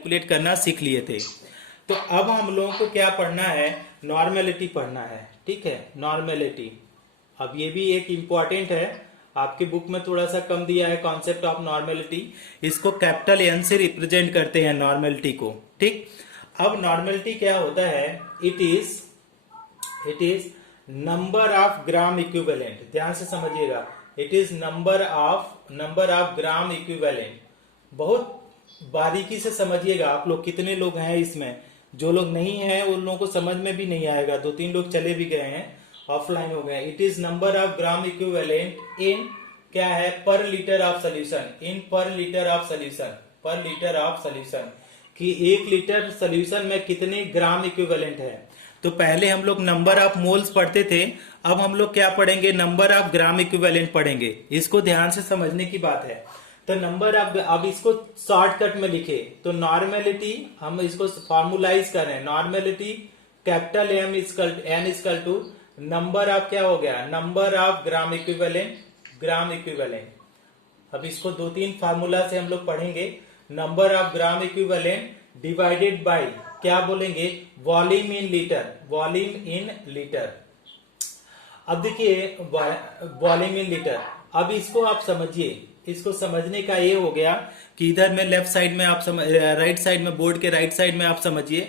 Calculate करना सीख लिए थे। तो अब हम लोगों को क्या पढ़ना है, नॉर्मेलिटी पढ़ना है। ठीक है, नॉर्मेलिटी। अब ये भी एक इम्पॉर्टेंट है, आपके बुक में थोड़ा सा कम दिया है कॉन्सेप्ट ऑफ नॉर्मेलिटी। इसको कैपिटल एन से रिप्रेजेंट करते हैं नॉर्मेलिटी को। ठीक, अब नॉर्मेलिटी क्या होता है, it is number of gram equivalent. ध्यान से समझिएगा, it is number of gram equivalent. बहुत बारीकी से समझिएगा। आप लोग कितने लोग हैं इसमें, जो लोग नहीं हैं उन लोगों को समझ में भी नहीं आएगा। 2-3 लोग चले भी गए हैं, ऑफलाइन हो गए। It is number of gram equivalent इन क्या है, पर लीटर ऑफ सोल्यूशन, इन पर लीटर ऑफ सोल्यूशन, कि 1 लीटर सोल्यूशन में कितने ग्राम इक्विवेलेंट है। तो पहले हम लोग नंबर ऑफ मोल्स पढ़ते थे, अब हम लोग क्या पढ़ेंगे, नंबर ऑफ ग्राम इक्विवेलेंट पढ़ेंगे। इसको ध्यान से समझने की बात है। तो नंबर ऑफ, अब इसको शॉर्टकट में लिखे तो नॉर्मेलिटी, हम इसको फॉर्मुलाइज कर रहे हैं। Normality capital M equal to number of, क्या हो गया, नंबर ऑफ ग्राम इक्विवेलेंट। अब इसको 2-3 फार्मूला से हम लोग पढ़ेंगे। Number of gram equivalent divided by, क्या बोलेंगे, वॉल्यूम इन लीटर। अब देखिए वॉल्यूम इन लीटर। अब इसको आप समझिए, इसको समझने का ये हो गया कि इधर में लेफ्ट साइड में आप राइट साइड में, बोर्ड के राइट साइड में आप समझिए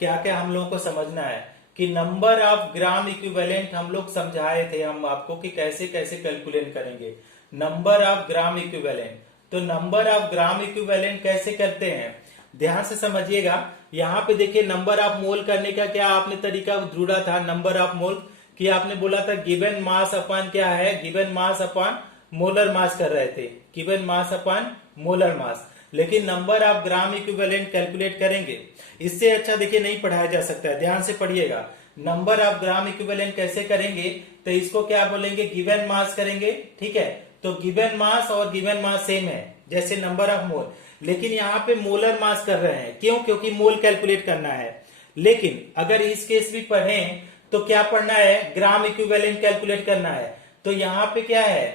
क्या क्या हम लोगों को समझना है। कि नंबर ऑफ ग्राम इक्विवेलेंट हम लोग समझाए थे हम आपको कि कैसे कैसे कैलकुलेट करेंगे नंबर ऑफ ग्राम इक्विवेलेंट। तो नंबर ऑफ ग्राम इक्विवेलेंट कैसे करते हैं, ध्यान से समझिएगा। यहाँ पे देखिए नंबर ऑफ मोल करने का क्या आपने तरीका ढूंढा था, नंबर ऑफ मोल कि आपने बोला था गिवन मास अपॉन क्या है, given mass upon molar mass कर रहे थे, given mass upon molar mass. लेकिन number of gram equivalent calculate करेंगे, इससे अच्छा देखिए नहीं पढ़ाया जा सकता है। ध्यान से पढ़िएगा, नंबर ऑफ ग्राम इक्विवेलेंट कैसे करेंगे, तो इसको क्या बोलेंगे, गिवन मास करेंगे। ठीक है, तो गिवन मास और गिवन मास सेम है जैसे नंबर ऑफ मोल, लेकिन यहाँ पे मोलर मास कर रहे हैं। क्यों, क्योंकि मोल कैलकुलेट करना है। लेकिन अगर इस केस भी पढ़ें तो क्या पढ़ना है, ग्राम इक्विवेलेंट कैलकुलेट करना है। तो यहाँ पे क्या है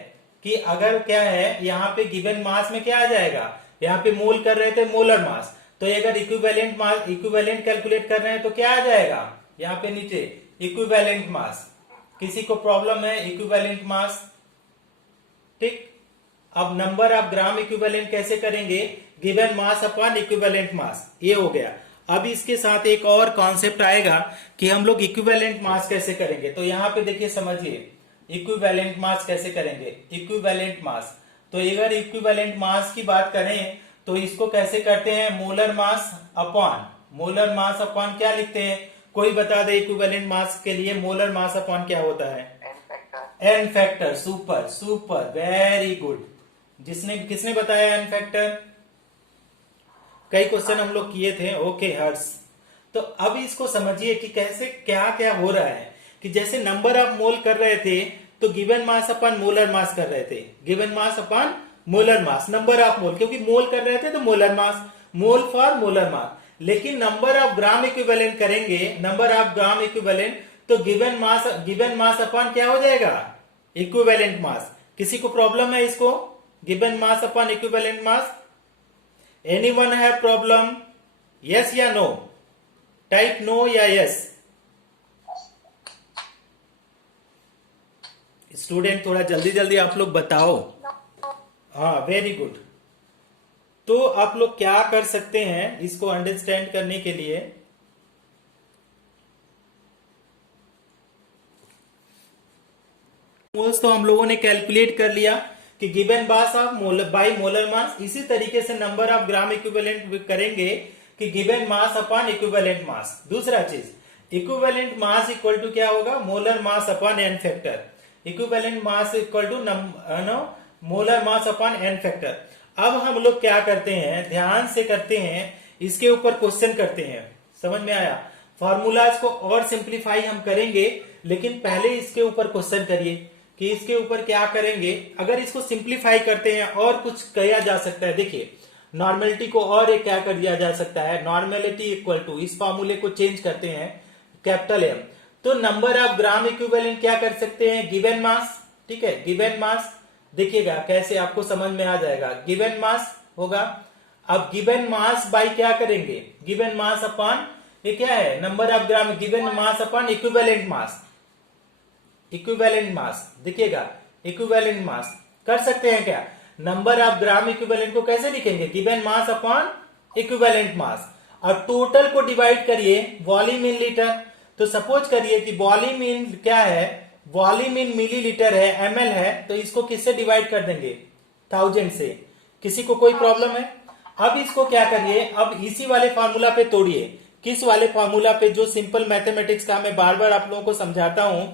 कि अगर क्या है, यहाँ पे गिवन मास में क्या आ जाएगा, यहाँ पे मोल कर रहे थे मोलर मास, तो अगर इक्विवेलेंट कैलकुलेट कर रहे हैं तो क्या आ जाएगा, यहाँ पे नीचे इक्विवेलेंट मास। किसी को प्रॉब्लम है इक्विवेलेंट मास। ठीक, अब नंबर ऑफ ग्राम इक्विवेलेंट कैसे करेंगे, गिवन मास अपॉन इक्विवेलेंट मास, ये हो गया। अब इसके साथ एक और कॉन्सेप्ट आएगा कि हम लोग इक्विवेलेंट मास कैसे करेंगे। तो यहाँ पे देखिए समझिए, इक्विवेलेंट मास कैसे करेंगे, इक्विवेलेंट मास। तो अगर इक्विवेलेंट मास की बात करें तो इसको कैसे करते हैं, मोलर मास अपॉन क्या लिखते हैं, कोई बता दे इक्विवेलेंट मास के लिए मोलर मास अपॉन क्या होता है, N factor. Super very good. किसने बताया एन फैक्टर, कई क्वेश्चन हम लोग किए थे। ओके हर्ष। तो अब इसको समझिए कि कैसे क्या क्या हो रहा है। कि जैसे नंबर ऑफ मोल कर रहे थे तो given mass upon molar mass कर रहे थे, given mass upon molar mass, number of mole, क्योंकि मोल कर रहे थे तो molar mass, mole for molar mass. लेकिन नंबर ऑफ ग्राम इक्विवेलेंट करेंगे, नंबर ऑफ ग्राम इक्विवेलेंट, तो गिवन मास अपॉन क्या हो जाएगा, इक्विवेलेंट मास। किसी को प्रॉब्लम है इसको, given mass upon equivalent mass, anyone have problem, yes या नो, टाइप नो या यस। स्टूडेंट थोड़ा जल्दी जल्दी आप लोग बताओ। हाँ वेरी गुड। तो आप लोग क्या कर सकते हैं इसको अंडरस्टैंड करने के लिए, मोल्स तो हम लोगों ने कैलकुलेट कर लिया कि given mass of by molar mass. इसी तरीके से नंबर ऑफ ग्राम इक्विवेलेंट करेंगे कि given mass upon equivalent mass. दूसरा चीज, इक्विवेलेंट मास इक्वल टू क्या होगा, molar mass upon N factor. Equivalent mass equal to molar mass upon N factor. अब हम लोग क्या करते हैं, ध्यान से करते हैं, इसके ऊपर क्वेश्चन करते हैं। समझ में आया, फॉर्मूलाज को और सिंप्लीफाई हम करेंगे, लेकिन पहले इसके ऊपर क्वेश्चन करिए कि इसके ऊपर क्या करेंगे। अगर इसको सिंप्लीफाई करते हैं और कुछ किया जा सकता है। देखिए नॉर्मेलिटी को और एक क्या कर दिया जा सकता है, नॉर्मेलिटी इक्वल टू, इस फॉर्मूले को चेंज करते हैं कैपिटल एम। तो नंबर ऑफ ग्राम इक्विवेलेंट क्या कर सकते हैं, गिवन मास। ठीक है, गिवन मास देखिएगा कैसे आपको समझ में आ जाएगा। गिवन मास होगा अब गिवन मास बाय क्या करेंगे, गिवन मास अपॉन ये क्या है, number of gram, given mass upon equivalent mass, equivalent mass देखिएगा, इक्विवेलेंट मास कर सकते हैं क्या, नंबर ऑफ ग्राम इक्विवेलेंट को कैसे लिखेंगे, गिवन मास अपॉन इक्विवेलेंट मास, और टोटल को डिवाइड करिए वॉल्यूम इन लीटर। तो सपोज करिए कि वॉल्यूम इन क्या है, वॉल्यूम इन मिलीलीटर है, एमएल है, तो इसको किससे डिवाइड कर देंगे, 1000 से। किसी को कोई प्रॉब्लम है? अब इसको क्या करिए, अब इसी वाले फॉर्मूला पे तोड़िए, किस वाले फॉर्मूला पे, जो सिंपल मैथमेटिक्स का मैं बार बार आप लोगों को समझाता हूं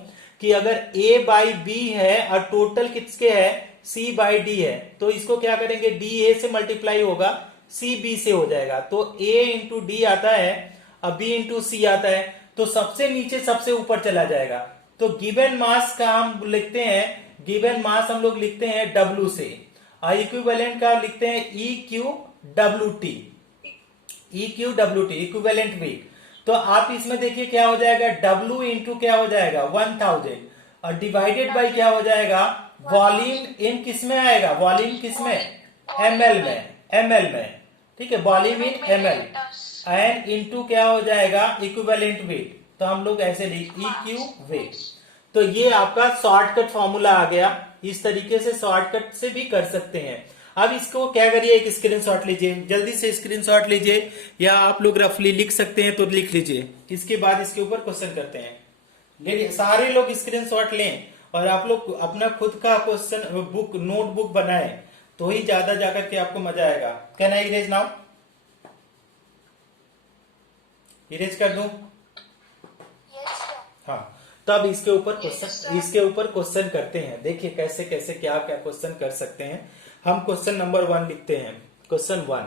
कि अगर a बाई बी है और टोटल किसके है, c बाई डी है, तो इसको क्या करेंगे, डी ए से मल्टीप्लाई होगा, सी बी से हो जाएगा, तो a इंटू डी आता है और b इंटू सी आता है, तो सबसे नीचे सबसे ऊपर चला जाएगा। तो गिवन मास का हम लिखते हैं, गिवन मास हम लोग लिखते हैं W से, और इक्विवेलेंट का लिखते हैं EQWT, EQWT इक्विवेलेंट वेट। तो आप इसमें देखिए क्या हो जाएगा, W इंटू क्या हो जाएगा 1000 और डिवाइडेड बाय क्या हो जाएगा, वॉल्यूम इन किस में आएगा, वॉल्यूम किस में, ml में, ml में, ठीक है, volume in ml and into क्या हो जाएगा, इक्विवेलेंट वेट। तो हम लोग ऐसे लिख EQ वेट। तो ये आपका शॉर्टकट फॉर्मूला आ गया, इस तरीके से शॉर्टकट से भी कर सकते हैं। अब इसको क्या करिए, एक स्क्रीनशॉट लीजिए, जल्दी से स्क्रीनशॉट लीजिए, या आप लोग रफली लिख सकते हैं तो लिख लीजिए, इसके बाद इसके ऊपर क्वेश्चन करते हैं। लेकिन सारे लोग स्क्रीनशॉट लें और आप लोग अपना खुद का क्वेश्चन बुक नोटबुक बनाएं, तो ही ज्यादा जाकर के आपको मजा आएगा। Can I erase now, erase कर दूं? हाँ, तो अब इसके ऊपर क्वेश्चन, इसके ऊपर क्वेश्चन करते हैं। देखिए कैसे कैसे क्या क्या क्वेश्चन कर सकते हैं। हम क्वेश्चन नंबर 1 लिखते हैं, क्वेश्चन 1,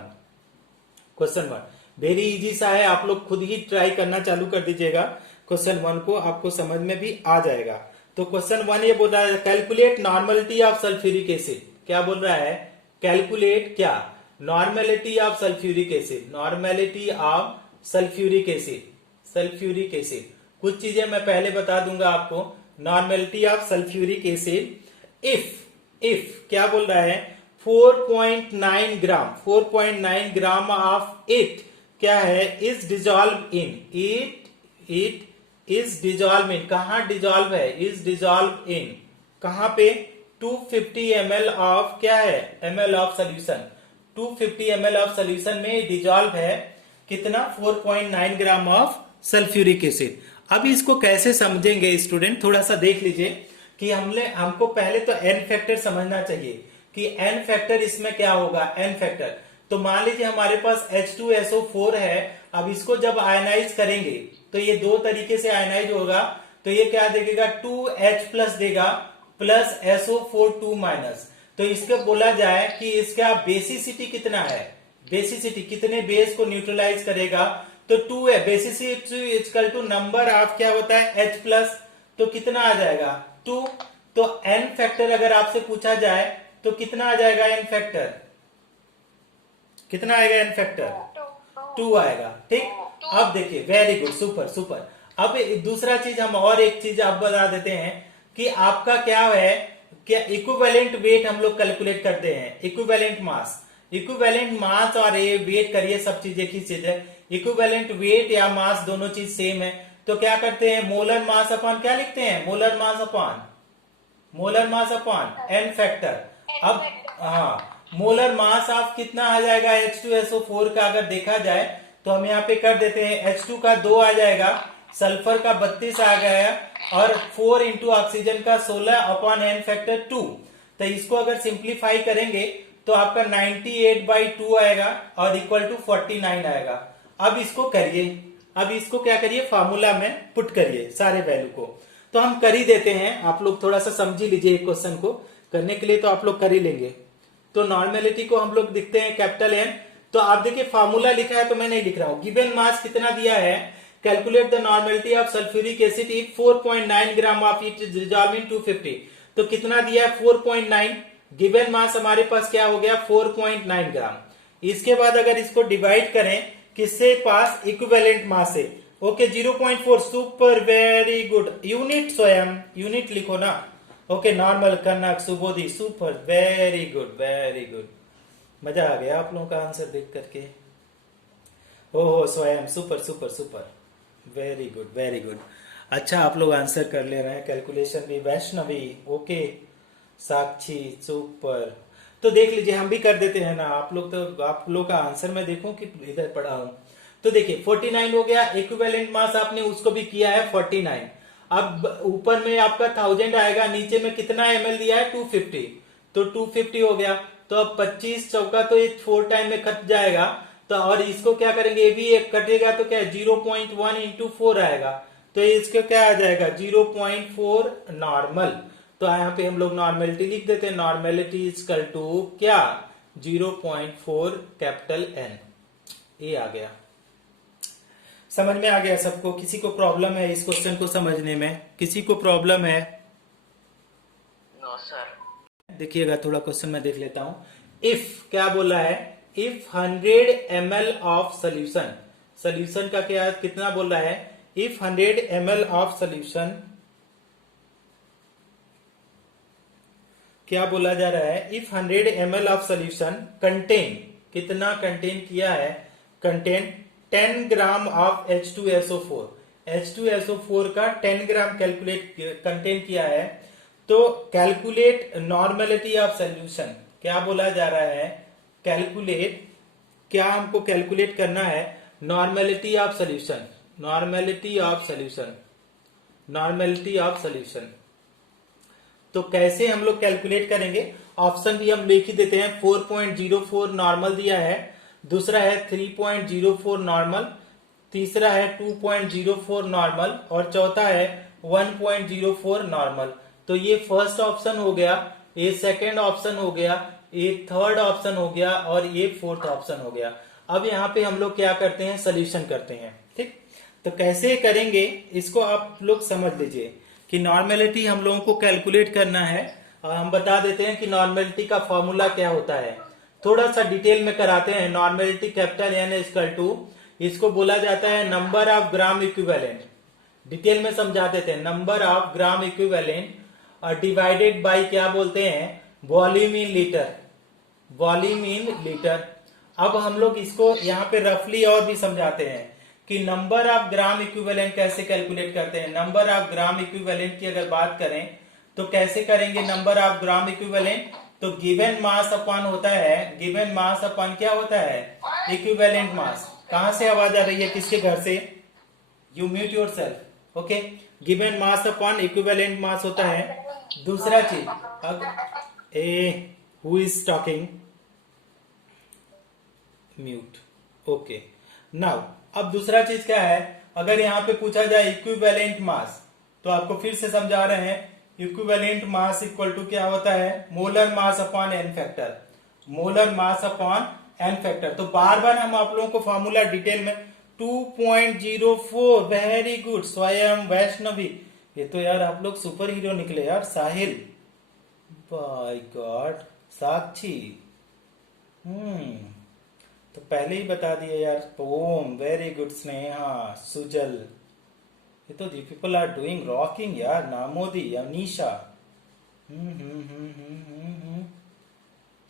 क्वेश्चन 1 वेरी इजी सा है, आप लोग खुद ही ट्राई करना चालू कर दीजिएगा, क्वेश्चन 1 को आपको समझ में भी आ जाएगा। तो क्वेश्चन 1 ये बोल रहा है, calculate normality of sulphuric acid. क्या बोल रहा है, कैलकुलेट क्या, normality of sulphuric acid, normality of sulphuric acid, sulphuric acid. कुछ चीजें मैं पहले बता दूंगा आपको, normality of sulphuric acid if क्या बोल रहा है, 4.9 ग्राम, 4.9 ग्राम ऑफ इट क्या है, is dissolve in, it is dissolve in, कहां डिजॉल्व है, इज डिजॉल्व इन, कहां पे, 250 ml ऑफ क्या है, ml of solution, 250 ml of solution में डिजॉल्व है कितना, 4.9 ग्राम ऑफ सल्फ्यूरिक एसिड। अब इसको कैसे समझेंगे स्टूडेंट, थोड़ा सा देख लीजिए कि हमको पहले तो एन फैक्टर समझना चाहिए कि एन फैक्टर इसमें क्या होगा, एन फैक्टर। तो मान लीजिए हमारे पास H2SO4 है, अब इसको जब आयनाइज करेंगे तो ये दो तरीके से आयनाइज होगा, तो ये क्या देगा, 2H प्लस देगा प्लस SO4 2 माइनस। तो इसको बोला जाए कि इसका बेसिसिटी कितना है, बेसिसिटी कितने बेस को न्यूट्रलाइज करेगा, तो 2 है, basicity equal to number of क्या होता है H प्लस, तो कितना आ जाएगा 2। तो एन फैक्टर अगर आपसे पूछा जाए तो कितना आ जाएगा एन फैक्टर, कितना आएगा एन फैक्टर, 2 आएगा, ठीक। अब देखिए वेरी गुड, सुपर सुपर। अब दूसरा चीज हम और एक चीज आप बता देते हैं कि आपका क्या है, क्या इक्विवेलेंट वेट हम लोग कैलकुलेट करते हैं, इक्विवेलेंट मास, इक्विवेलेंट मास और ये वेट करिए, सब चीज एक ही चीज है, इक्विवेलेंट वेट या मास दोनों चीज सेम है। तो क्या करते हैं, मोलर मास अपॉन क्या लिखते हैं, molar mass upon, molar mass upon N factor. अब हाँ, मोलर मास ऑफ कितना आ जाएगा H2SO4 का अगर देखा जाए तो हम यहाँ पे कर देते हैं, H2 का 2 आ जाएगा, सल्फर का 32 आ गया, और 4 इंटू ऑक्सीजन का 16 अपॉन एन फैक्टर 2। तो इसको अगर सिंप्लीफाई करेंगे तो आपका 98/2 आएगा और इक्वल टू 49 आएगा। अब इसको करिए, अब इसको क्या करिए, फार्मूला में पुट करिए सारे वैल्यू को। तो हम कर ही देते हैं, आप लोग थोड़ा सा समझ ही लीजिए क्वेश्चन को, करने के लिए तो आप लोग कर ही लेंगे। तो नॉर्मेलिटी को हम लोग दिखते हैं कैपिटल एन। तो आप देखिए फार्मूला लिखा है तो मैं नहीं लिख रहा हूं, गिवन मास कितना दिया है, calculate the normality of sulphuric acid if 4.9 gram of it is dissolved इन 250। तो कितना दिया है 4.9, गिवन मास हमारे पास क्या हो गया 4.9 ग्राम। इसके बाद अगर इसको डिवाइड करें किससे पास, इक्विवेलेंट मास से, okay 0.4, super very good. Unit स्वयं यूनिट लिखो ना, okay normal Kanak Subodhi super very good very good. मजा आ गया आप लोगों का आंसर देख करके। ओहो स्वयं, super super super, very good very good. अच्छा आप लोग आंसर कर ले रहे हैं, कैलकुलेशन भी। वैष्णवी ओके, साक्षी सुपर। तो देख लीजिए हम भी कर देते हैं ना, आप लोग तो, आप लोग का आंसर मैं देखूं कि इधर पढ़ा हूं। तो देखिए 49 हो गया, इक्विवेलेंट मास आपने उसको भी किया है 49। अब ऊपर में आपका 1000 आएगा, नीचे में कितना ml दिया है 250, तो 250 हो गया। तो अब 25 चौका तो ये 4 टाइम में कट जाएगा। तो और इसको क्या करेंगे, ये भी एक कटेगा तो क्या 0.1 इंटू 4 आएगा, तो इसका क्या आ जाएगा 0.4 नॉर्मल। तो यहाँ पे हम लोग नॉर्मेलिटी लिख देते हैं, नॉर्मेलिटी इजकल टू क्या 0.4 कैपिटल एन। ये आ गया, समझ में आ गया सबको? किसी को प्रॉब्लम है इस क्वेश्चन को समझने में? किसी को प्रॉब्लम है? No sir. देखिएगा थोड़ा क्वेश्चन में देख लेता हूं। इफ क्या बोला है, if 100 ml of solution, solution का क्या कितना बोल रहा है, इफ 100 ml ऑफ सोल्यूशन, क्या बोला जा रहा है, if 100 ml of solution contain, कितना कंटेन किया है, contain 10 gram of H2SO4, H2SO4 का 10 ग्राम कैलकुलेट कंटेन किया है। तो कैलकुलेट नॉर्मेलिटी ऑफ सोल्यूशन, क्या बोला जा रहा है, कैलकुलेट, क्या हमको कैलकुलेट करना है, normality of solution, normality of solution, normality of solution. तो कैसे हम लोग कैलकुलेट करेंगे, ऑप्शन भी हम लिख ही देते हैं। 4.04 नॉर्मल दिया है, दूसरा है 3.04 नॉर्मल, तीसरा है 2.04 नॉर्मल और चौथा है 1.04 नॉर्मल। तो ये फर्स्ट ऑप्शन हो गया, ये सेकंड ऑप्शन हो गया, ये थर्ड ऑप्शन हो गया और ये फोर्थ ऑप्शन हो गया। अब यहाँ पे हम लोग क्या करते हैं, सोल्यूशन करते हैं। ठीक, तो कैसे करेंगे इसको आप लोग समझ लीजिए कि नॉर्मेलिटी हम लोगों को कैलकुलेट करना है। और हम बता देते हैं कि नॉर्मेलिटी का फॉर्मूला क्या होता है, थोड़ा सा डिटेल में कराते हैं। Normality capital N equal to, इसको बोला जाता है number of gram equivalent, detail में समझा देते हैं, नंबर ऑफ ग्राम इक्विवेलेंट और डिवाइडेड बाय क्या बोलते हैं, volume in litre, volume in litre. अब हम लोग इसको यहाँ पे रफली और भी समझाते हैं कि नंबर ऑफ ग्राम इक्विवेलेंट कैसे कैलकुलेट करते हैं। नंबर ऑफ ग्राम इक्विवेलेंट की अगर बात करें तो कैसे करेंगे, नंबर ऑफ ग्राम इक्विवेलेंट, तो गिवन मास अपॉन होता है, गिवन मास अपॉन क्या होता है, इक्विवेलेंट मास। कहां से आवाज आ रही है, किसके घर से, you mute yourself, okay. Given mass upon equivalent मास होता है। दूसरा चीज, अब who is talking, mute, okay. Now अब दूसरा चीज क्या है, अगर यहाँ पे पूछा जाए इक्विवेलेंट मास, तो आपको फिर से समझा रहे हैं, इक्विवेलेंट मास इक्वल टू क्या होता है, molar mass upon N factor, molar mass upon N factor. तो बार बार हम आप लोगों को फॉर्मूला डिटेल में 2.04, वेरी गुड स्वयं, वैष्णवी, ये तो यार आप लोग सुपर हीरो निकले यार, साहिल, बाय गॉड, साक्षी, तो पहले ही बता दिए यार, ओम वेरी गुड, स्नेहा, सुजल, ये तो the people are doing rocking यार, नामोदी, अनीशा,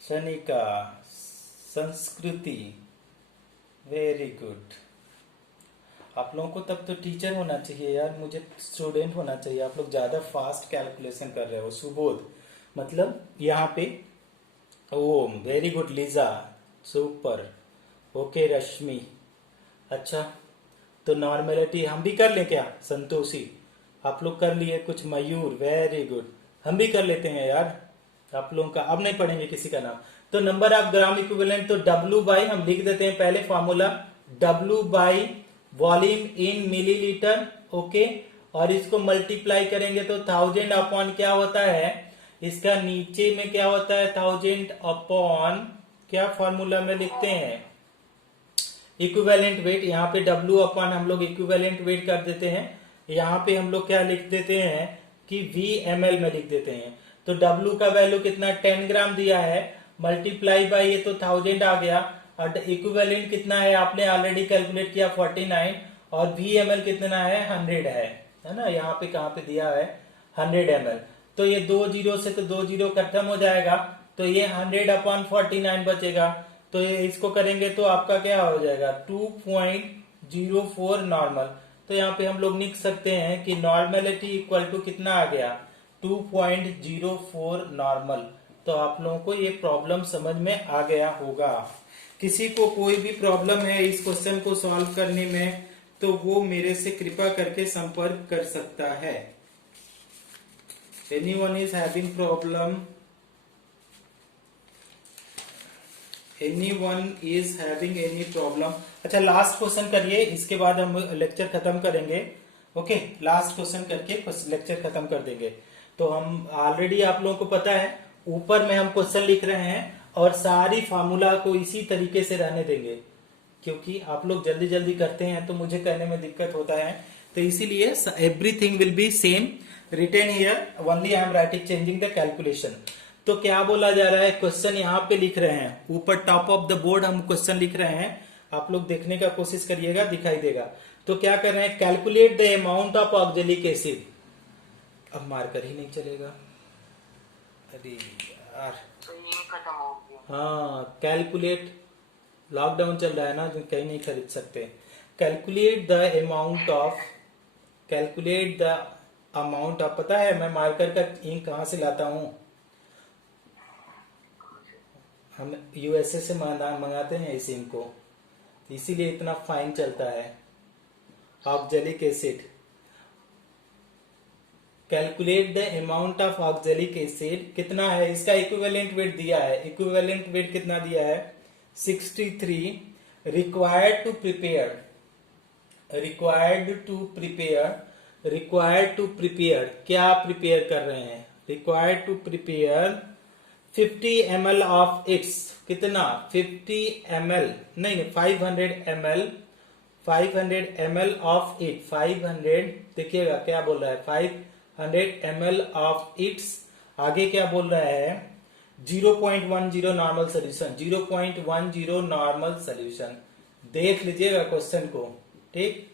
शनिका, संस्कृति, वेरी गुड। आप लोगों को तब तो टीचर होना चाहिए यार, मुझे स्टूडेंट होना चाहिए। आप लोग ज्यादा फास्ट कैलकुलेशन कर रहे हो। सुबोध, मतलब यहाँ पे Om, very good, Lisa, super, okay, Rashmi, अच्छा। तो नॉर्मेलिटी हम भी कर लें क्या, संतोषी, आप लोग कर लिए कुछ, मयूर, वेरी गुड, हम भी कर लेते हैं यार आप लोगों का। अब नहीं पढ़ेंगे किसी का नाम। तो नंबर ऑफ ग्राम इक्विवेलेंट, तो W बाई, हम लिख देते हैं पहले formula, W by volume in millilitre, okay. और इसको मल्टीप्लाई करेंगे तो 1000 अपॉन क्या होता है, इसका नीचे में क्या होता है, 1000 अपॉन क्या फॉर्मूला में लिखते हैं, इक्विवेलेंट वेट। यहाँ पे W अपॉन हम लोग इक्विवेलेंट वेट कर देते हैं। यहाँ पे हम लोग क्या लिख देते हैं कि VML में लिख देते हैं। तो W का वैल्यू कितना, 10 ग्राम दिया है, मल्टीप्लाई बाय ये तो 1000 आ गया, और इक्विवेलेंट कितना है आपने ऑलरेडी कैलकुलेट किया 49, और VML कितना है 100 है ना, यहाँ पे कहाँ पे दिया है 100 ml। तो ये 2 जीरो से तो 2 जीरो खत्म हो जाएगा, तो ये 100/49 बचेगा। तो ये इसको करेंगे तो आपका क्या हो जाएगा 2.04 नॉर्मल। तो यहाँ पे हम लोग लिख सकते हैं कि नॉर्मेलिटी इक्वल टू कितना आ गया 2.04 नॉर्मल। तो आप लोगों को ये प्रॉब्लम समझ में आ गया होगा। किसी को कोई भी प्रॉब्लम है इस क्वेश्चन को सॉल्व करने में तो वो मेरे से कृपा करके संपर्क कर सकता है। Anyone is having problem, anyone is having any problem. अच्छा लास्ट क्वेश्चन करिए, इसके बाद हम लेक्चर खत्म करेंगे। ओके लास्ट क्वेश्चन करके लेक्चर खत्म कर देंगे। तो हम ऑलरेडी आप लोगों को पता है ऊपर में हम क्वेश्चन लिख रहे हैं और सारी फार्मूला को इसी तरीके से रहने देंगे, क्योंकि आप लोग जल्दी जल्दी करते हैं तो मुझे कहने में दिक्कत होता है। तो इसीलिए everything will be same written here, only I am writing changing the calculation. तो क्या बोला जा रहा है, क्वेश्चन यहाँ पे लिख रहे हैं, ऊपर टॉप ऑफ द बोर्ड हम क्वेश्चन लिख रहे हैं। आप लोग देखने का कोशिश करिएगा, दिखाई देगा। तो क्या कर रहे हैं, calculate the amount of oxalic acid. अब मार्कर ही नहीं चलेगा, अरे यार। तो ये खत्म हो गया। हाँ कैलकुलेट, लॉकडाउन चल रहा है ना, जो कहीं नहीं खरीद सकते। कैलकुलेट द अमाउंट ऑफ, पता है मैं मार्कर का इंक कहाँ से लाता हूँ, हम यूएसए से मंगाते हैं इस इंक को, इसीलिए इतना फाइन चलता है। Oxalic acid, calculate the amount of oxalic acid कितना है, इसका इक्विवेलेंट वेट दिया है। इक्विवेलेंट वेट कितना दिया है 63। रिक्वायर्ड टू प्रिपेयर क्या प्रिपेयर कर रहे हैं, required to prepare 50 ml of its, कितना 50 ml नहीं 500 ml ऑफ इट, 500 देखिएगा क्या बोल रहा है 500 ml ऑफ इट्स। आगे क्या बोल रहा है 0.10 नॉर्मल सोल्यूशन, 0.10 नॉर्मल सोल्यूशन। देख लीजिएगा क्वेश्चन को, ठीक,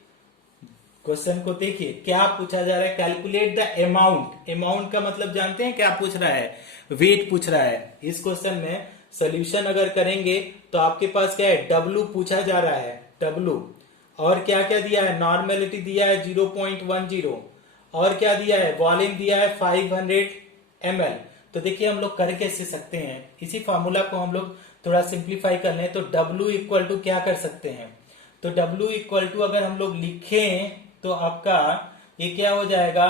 क्वेश्चन को देखिए क्या पूछा जा रहा है, कैलकुलेट द अमाउंट। अमाउंट का मतलब जानते हैं क्या पूछ रहा है, वेट पूछ रहा है। इस क्वेश्चन में सोल्यूशन अगर करेंगे तो आपके पास क्या है W पूछा जा रहा है, W, और क्या क्या दिया है, नॉर्मेलिटी दिया है 0.10, और क्या दिया है, वॉल्यूम दिया है 500 ml। तो देखिए हम लोग कर कैसे सकते हैं, इसी फॉर्मूला को हम लोग थोड़ा सिंप्लीफाई कर लें तो W इक्वल टू क्या कर सकते हैं, तो W इक्वल टू अगर हम लोग लिखें तो आपका ये क्या हो जाएगा,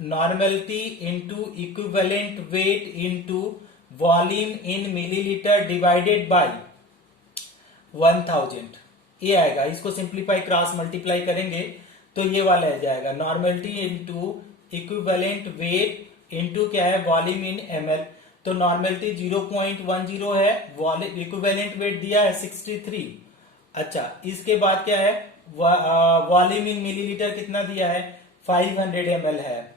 normality into equivalent weight into volume in millilitre divided by 1000, ये आएगा। इसको सिंप्लीफाई क्रॉस मल्टीप्लाई करेंगे तो ये वाला आ जाएगा, normality into equivalent weight into क्या है वॉल्यूम इन ml। तो नॉर्मेलिटी 0.10 है, इक्विवेलेंट वेट दिया है 63। अच्छा इसके बाद क्या है, वॉल्यूम इन मिलीलीटर कितना दिया है 500 ml है,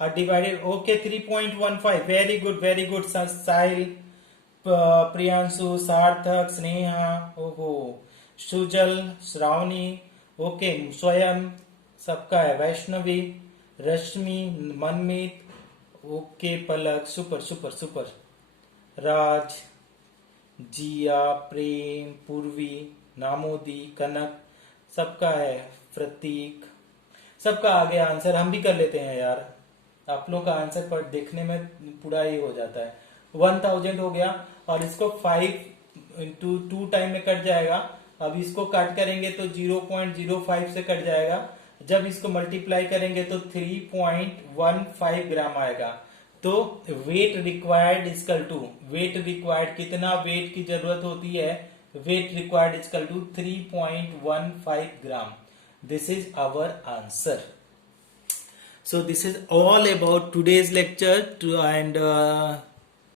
और डिवाइडेड ओके 3.15। वेरी गुड साहिल, प्रियांशु, सार्थक, स्नेहा, ओहो, सुजल, श्रावणी, ओके, स्वयं सबका है, वैष्णवी, रश्मि, मनमीत, ओके, पलक, सुपर सुपर सुपर, राज, जिया, प्रेम, पूर्वी, नामोदी, कनक, सबका है, प्रतीक, सबका आ गया आंसर। हम भी कर लेते हैं यार, आप लोग का आंसर पर देखने में पूरा ही हो जाता है। 1000 हो गया और इसको 5 इंटू 2 टाइम में कट जाएगा। अब इसको काट करेंगे तो 0.05 से कट जाएगा, जब इसको मल्टीप्लाई करेंगे तो 3.15 ग्राम आएगा। तो weight required equal to, weight required कितना वेट की जरूरत होती है, weight required equal to 3.15 gram. This is our answer. So this is all about today's lecture and